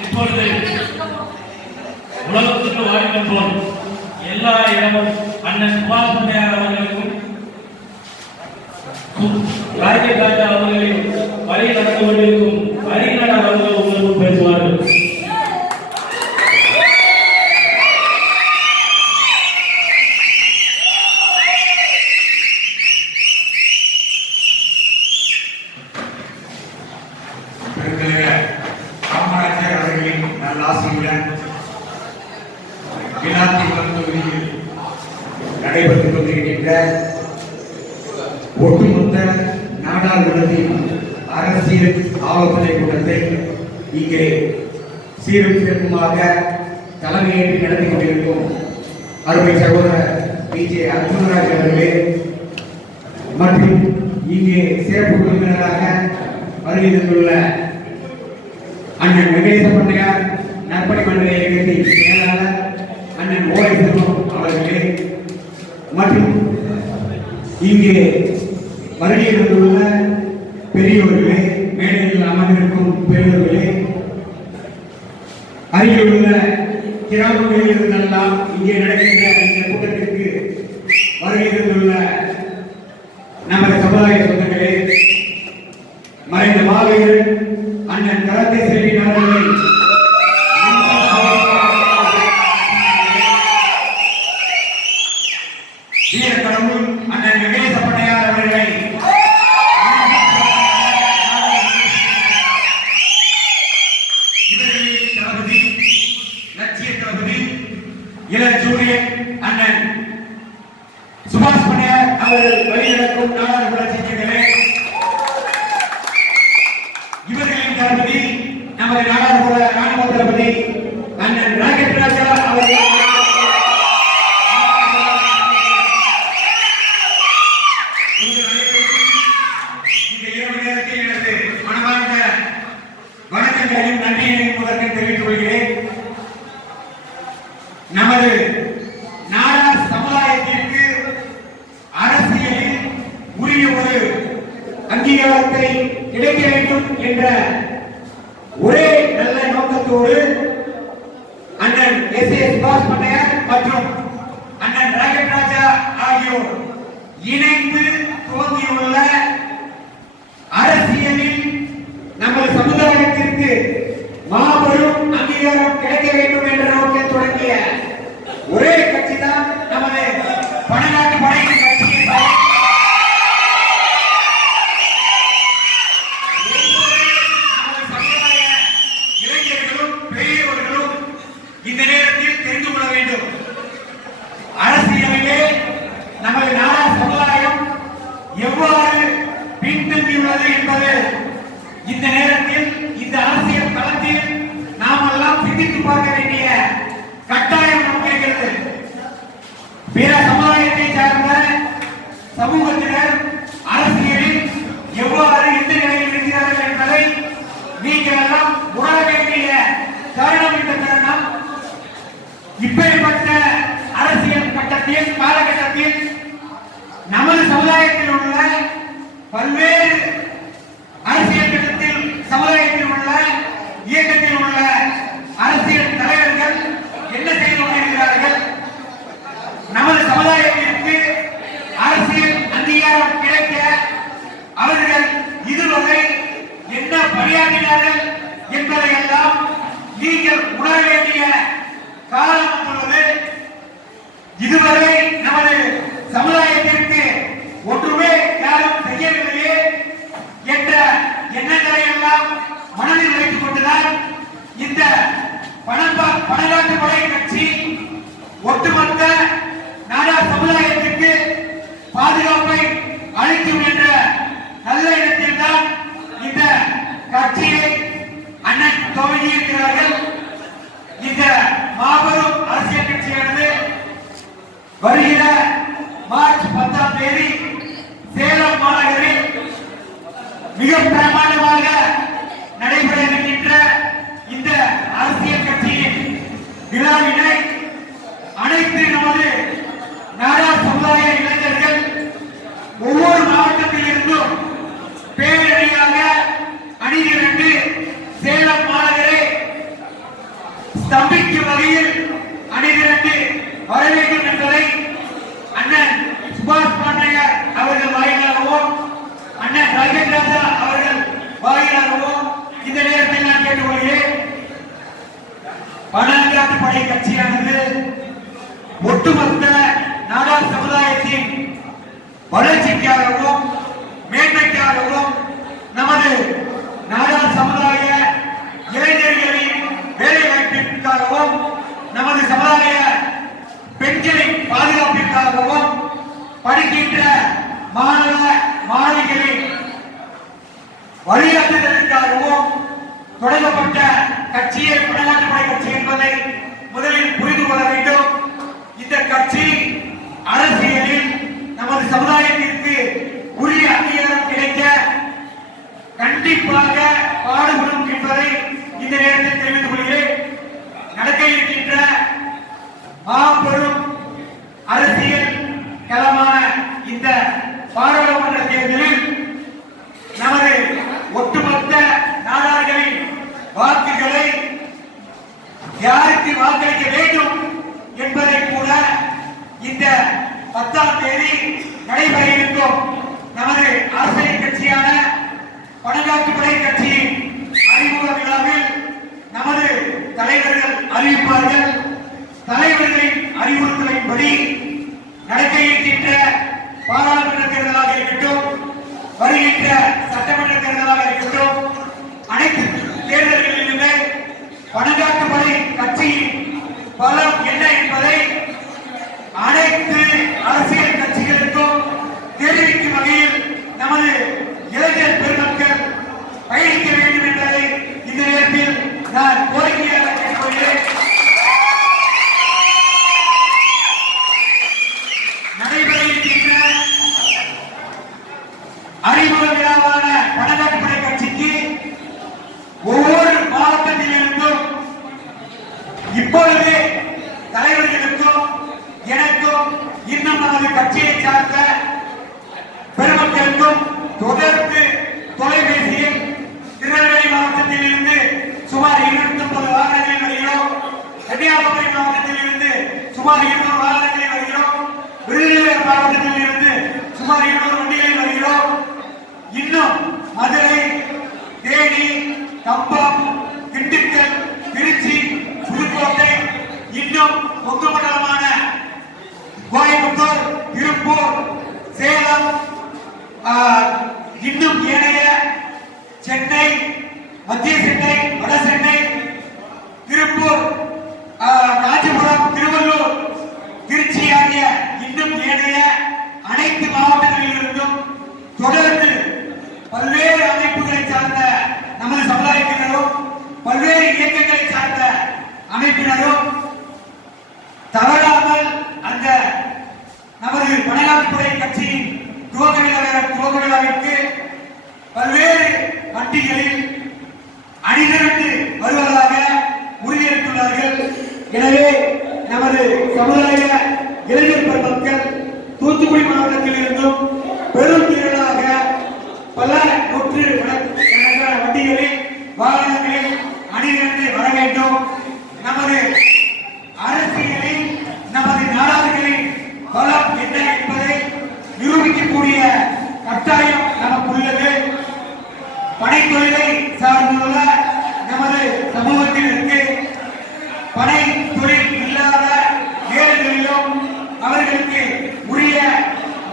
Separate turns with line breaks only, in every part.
இப்பொழுது உலகத்துக்கு வாழ்க்கை போல் எல்லா இடமும் அண்ணன் சுபாஷ் பண்ணையார் அவர்களுக்கும் ராஜீவ் ராஜேஷ் ராஜா அவர்களையும் வழி நடந்து கொண்டிருக்கும் அறிஞர் அவர்கள் உங்களுக்கும் பேசுவார்கள்
அரசியல் ஆலோசனை கூட்டத்தை இங்கே சீரும் சிறப்புமாக தலைமையேற்று நடத்தி கொண்டிருக்கும் அருமை சகோதரர் பி ஜே அர்ஜுனராஜ் அவர்களே மற்றும் இங்கே சிறப்பு விருந்தினராக வருகை தந்துள்ள அண்ணன் வெங்கடேச பண்ணையார் நற்பணி மன்ற இயக்கத்தின் செயலாளர் அண்ணன் ஓலை செல்வம் அவர்களே மற்றும் இங்கே வருகை தந்துள்ள பெரியோர்களே மேடையில் அமர்ந்திருக்கும் பெரியவர்களே அருகில் உள்ள கிராமங்களில் இருந்தெல்லாம் இங்கே நடக்கின்ற இந்த கூட்டத்திற்கு வருகை தந்துள்ள நமது சமுதாய இளம் சூரியன் அண்ணன். சுபாஷ் பணியார் அவர்கள் வழிநடக்கும் நாடாளுமன்ற அங்கீகாரத்தை கிடைக்க வேண்டும் என்ற ஒரே நல்ல நோக்கத்தோடு அண்ணன் எஸ் ஏ சுபாஷ் பண்ணையார் மற்றும் அண்ணன் ராகட் ராஜா ஆகியோர் இணைந்து துவங்கியுள்ள அரசியலில் நமது சமுதாயத்திற்கு மாபெரும் அங்கீகாரம் கிடைக்க வேண்டும் என்ற நோக்கில் தொடங்கிய ஒரே கட்சி தான் நமது பணநாட்டு படையின் கட்சி என்பதை ஒவ்வொரு நமது சமுதாய இளைஞர்களும் பெரியவர்களும் இந்த நேரத்தில் தெரிந்து கொள்ள வேண்டும் அரசியலிலே நமது நாடா சமுதாயம் எவ்வாறு பின்தங்கியுள்ளது என்பது இந்த நேரத்தில் இந்த அரசியல் களத்தில் நாம் எல்லாம் சிந்தித்து பார்க்க வேண்டிய கட்டாயம் நமக்கு இருக்கிறது. பிற சமுதாயத்தை சார்ந்த சமூகத்தினர் அரசியலில் எவ்வாறு எந்த நிலையில் இருக்கிறார்கள் என்பதை நீங்கள் எல்லாம் உணர வேண்டிய தருணம் இந்த தருணம் இப்பேற்பட்ட அரசியல் கட்டத்தில் காலகட்டத்தில் நமது சமுதாயத்தில் உள்ள பல்வேறு அரசியல் கட்டத்தில் சமுதாயத்தில் உள்ள இயக்கத்தில் உள்ள அரசியல் தலைவர்கள் என்ன செய்து கொண்டிருக்கிறார்கள் நமது சமுதாயத்திற்கு அரசியல் அங்கீகாரம் கிடைக்க அவர்கள் இதுவரை என்ன பணியாற்றினார்கள் என்பதை எல்லாம் நீங்கள் உணர வேண்டிய காலம் வந்துள்ளது இதுவரை நமது சமுதாயத்திற்கு ஒன்றுமே யாரும் செய்யவில்லையே என்ற எண்ணங்களை எல்லாம் மனதில் வைத்துக் கொண்டுதான் இந்த பணப்பா பணக்காட்டு படை கட்சி ஒட்டுமொத்த நாடா சமுதாயத்திற்கு பாதுகாப்பை அளிக்கும் என்ற நல்ல இடத்தில் தான் இந்த கட்சியை அண்ணன் துவங்கி இருக்கிறார்கள் இந்த மாபெரும் அரசியல் கட்சியானது வருகிற மார்ச் பத்தாம் தேதி சேலம் மாநகரில் மிக பிரமாண்டமாக நடைபெற இருக்கின்ற இந்த அரசியல் கட்சியின் விழாவினை ஸ்தம்பிக்கும் வகையில் அணிதிரண்டு வர வேண்டும் என்பதை அண்ணன் சுபாஷ் பாண்டையர் அவர்கள் வாயிலாகவும் அண்ணன் ராஜேந்திர ராஜா அவர்கள் வாயிலாகவும் இந்த நேரத்தில் நான் கேட்டுக்கொள்கிறேன் பணங்காட்டு படை கட்சியானது ஒட்டுமொத்த நாடார் சமுதாயத்தின் வளர்ச்சிக்காகவும் மேன்மைக்காகவும் நமது நாடார் சமுதாய இளைஞர்களின் வேலை வாய்ப்பிற்காகவும் நமது சமுதாய பெண்களின் பாதுகாப்பிற்காகவும் படிக்கின்ற மாணவ மாணவிகளின் வழிகாட்டுதலுக்காகவும் தொடங்கப்பட்ட கட்சியை பணநாட்டுப்படை கட்சி என்பதை முதலில் புரிந்து கொள்ள வேண்டும் இந்த கட்சி அரசியலில் நமது சமுதாயத்திற்கு உரிய அங்கீகாரம் கிடைக்க கண்டிப்பாக பாடுபடும் என்பதை இந்த நேரத்தில் தெரிவித்துக் கொள்கிறேன் நடக்க இருக்கின்ற மாபெரும் அரசியல் களமான இந்த பாராளுமன்ற தேர்தலில் நமது ஒட்டுமொத்த நாடார்களின் வாக்குகளை யாருக்கு வாக்களிக்க வேண்டும் என்பதை கூட இந்த பத்தாம் தேதி நடைபெற இருக்கும் நமது அரசியல் கட்சியான பணக்காட்டுப்படை கட்சியின் அறிமுக விழாவில் நமது தலைவர்கள் அறிவிப்பார்கள். தலைவர்களின் அறிவுறுத்தலின்படி நடக்க இருக்கின்ற பாராளுமன்ற தேர்தலாக இருக்கட்டும் வருகின்ற சட்டமன்ற தேர்தலாக இருக்கட்டும் அனைத்து பணக்காட்டுப்படை கட்சியின் பலம் என்ன என்பதை அனைத்து அரசியல் கட்சிகளுக்கும் தெரிவிக்கும் வகையில் நமது இளைஞர் பெருமக்கள் பயணிக்க வேண்டும் என்பதை இந்த நேரத்தில் நான் கோரிக்கையாக கேட்டுக்கொள்கிறேன் நடைபெற இருக்கின்ற அறிமுக விழாவான பணக்காட்டுப்படை கட்சிக்கு ஒவ்வொரு மாவட்டத்திலிருந்தும் இப்பொழுது தலைவர்களுக்கும் எனக்கும் இன்னும் நமது கட்சியை சார்ந்த பெருமக்களுக்கும் தொடர்ந்து தொலைபேசியில் திருநெல்வேலி மாவட்டத்தில் இருந்து சுமார் இருநூத்தி முப்பது வாகனங்களில் வருகிறோம். கன்னியாகுமரி மாவட்டத்தில் இருந்து சுமார் இருநூறு வாகனங்களில் வருகிறோம். விருதுநகர் மாவட்டத்தில் இருந்து சுமார் இருநூறு வண்டிகளில் வருகிறோம். இன்னும் மதுரை தேனி கம்பம் திண்டுக்கல் திருச்சி புதுக்கோட்டை இன்னும் கொங்கு மண்டலமான கோயம்புத்தூர் திருப்பூர் சேலம் இன்னும் ஏனைய சென்னை மத்திய சென்னை திருப்பூர் ஆ, காஞ்சிபுரம் திருவள்ளூர் திருச்சி ஆகிய இன்னும் ஏனைய அனைத்து மாவட்டங்களிலிருந்தும் தொடர்ந்து பல்வேறு அமைப்புகளை சார்ந்த நமது சமுதாயத்தினரும் பல்வேறு இயக்கங்களை சார்ந்த அமைப்பினரும் தவறாமல் அந்த நமது பணக்காட்டுப்படை கட்சியின் துவக்க பல்வேறு வட்டிகளில் அணிதிரண்டு வருவதாக உறுதியளித்துள்ளார்கள். எனவே நமது சமுதாய இளைஞர் பெருமக்கள் தூத்துக்குடி மாவட்டத்தில் இருந்தும் பெரும் திரளாக பல நூற்று வட்டிகளில் வாகன வாகனங்களில் அணிதிரண்டு வர வேண்டும் நமது அரசியலில் நமது நாடார்களின் பலம் என்ன என்பதை நிரூபிக்கக்கூடிய கட்டாயம் நமக்கு உள்ளது பனைத்தொழிலை சார்ந்துள்ள நமது சமூகத்தினருக்கு பனை தொழில் இல்லாத ஏழைகளிலும் அவர்களுக்கு உரிய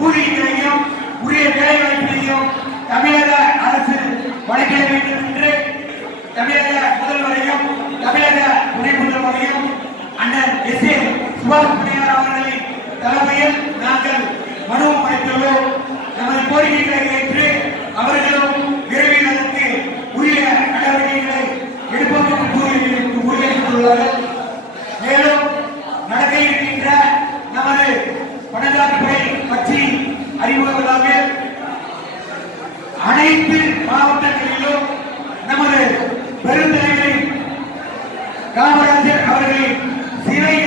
ஊதியங்களையும் உரிய வேலை வாய்ப்பினையும் தமிழக அரசு வழங்கிட வேண்டும் என்று தமிழக முதல்வரையும் தமிழக துணை முதல்வரையும் அண்ணன் எஸ் ஏ சுபாஷ் பணியார் அவர்களின் தலைமையில் நாங்கள் மனு அளித்துள்ளோம் நமது கோரிக்கைகளை ஏற்று அவர்களும் விரைவில் அதற்கு உரிய நடவடிக்கைகளை எடுப்போம் என்று கூறி உறுதியளித்துள்ளார்கள் மேலும் நடக்க இருக்கின்ற நமது பணக்காட்டுப்படை கட்சி அறிமுக விழாவில் அனைத்து மாவட்டங்களிலும் நமது பெருந்தலைவரின் காமராஜர் அவர்களின் சிலைகள்